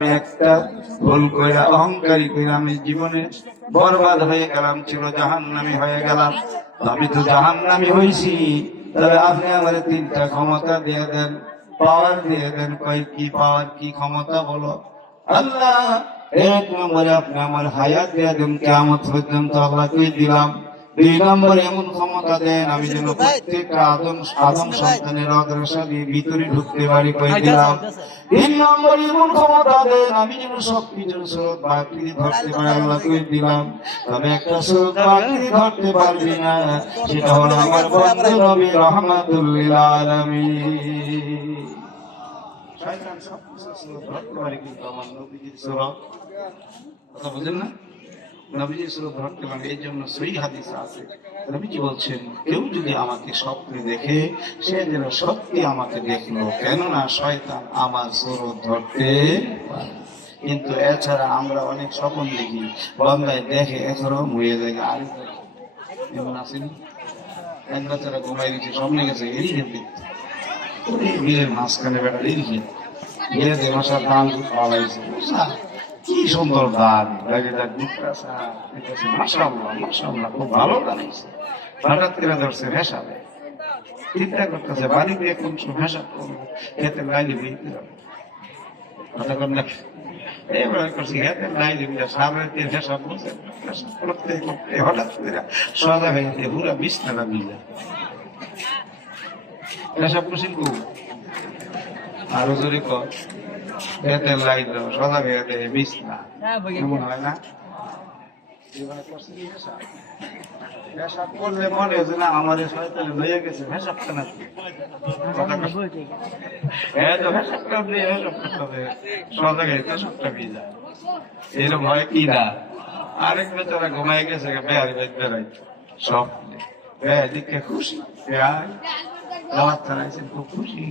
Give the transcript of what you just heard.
একটা ভুল কইরা অহংকারী কইরা আমি জীবনে বরবাদ হয়ে গেলাম, ছিল জাহান্নামী হয়ে গেলাম। আমি তো জাহান্নামী হইছি, তবে আপনি আমার তিনটা ক্ষমতা দিয়ে দেন, পাওয়ার দিয়ে দেন। কই কি পাওয়ার, কি ক্ষমতা বলো? আল্লাহ, এক নম্বরে আপনি আমার হায়াত দিয়ে দেন কিয়ামত পর্যন্ত, আল্লাহ কই দিলাম। দুই নম্বরে এমন ক্ষমতা দেন আমি যেন প্রত্যেকটা আদম সন্তানের অগ্রসরে ভিতরে ঢুকতে পারি, কই দিলাম। তিন নম্বরে এমন ক্ষমতা দেন আমি যেন সবকিছুর স্রোত বাকৃতি ধরতে পারি, আল্লাহ কই দিলাম। তবে একটা স্রোত বাকৃতি ধরতে পারবি না, সেটা হলো আমার বন্ধু নবী রাহমাতুল লিল আলামিন। শয়তান সবকিছু স্রোত ধরতে পারে, কিন্তু আমার নবীজির স্রোত কথা বুঝেন না, নবীজি স্রোত ধরতে পারে। এই জন্য সহিহ হাদিস আছে, নবীজি বলছেন, কেউ যদি আমাকে স্বপ্নে দেখে সে যেন সত্যি আমাকে দেখলো, কেননা শয়তান আমার স্রোত ধরতে পারে। কিন্তু এছাড়া আমরা অনেক স্বপ্ন দেখি, বাংলায় দেখে এছাড়াও মরিয়ে যায়। আর এমন আসেন এক বাচ্চারা ঘুমাই দিচ্ছে, স্বপ্নে গেছে এরিখেত দেখতে, বিলের মাঝখানে বেড়া এরিখেত গিয়ে মশার দান পালাইছে। কি সুন্দর দান, মাশাআল্লাহ মাশাআল্লাহ, খুব ভালো দাঁড়িয়েছে। হঠাৎ করে ধরছে ভেসাবে, চিন্তা করতেছে বাড়ি দিয়ে কোন ভেসা করবো, খেতে লাইলে বিলতে হবে। কথা কর না, এবার করছি খেতে লাইলে বিলে সামনের দিয়ে ভেসা বলছে, করতে করতে হঠাৎ করে সজা হয়েছে পুরা বিছনাটা মিলে ভেসা করছি। আরো জোরে কর, খেতে লাইল সজা হয়ে দেয় বিছনা, এমন হয় না? ভেসাব করলে মনে হচ্ছে না আমার শয়তানে লইয়া গেছে, ভেসাবটা না এরকম হয় কি না? আরেক বেচারা ঘুমাই গেছে বেহারি বেড়াই স্বপ্নে, বেহারিকে খুশি, বেহারি দাওয়াত চালাইছেন, খুব খুশি।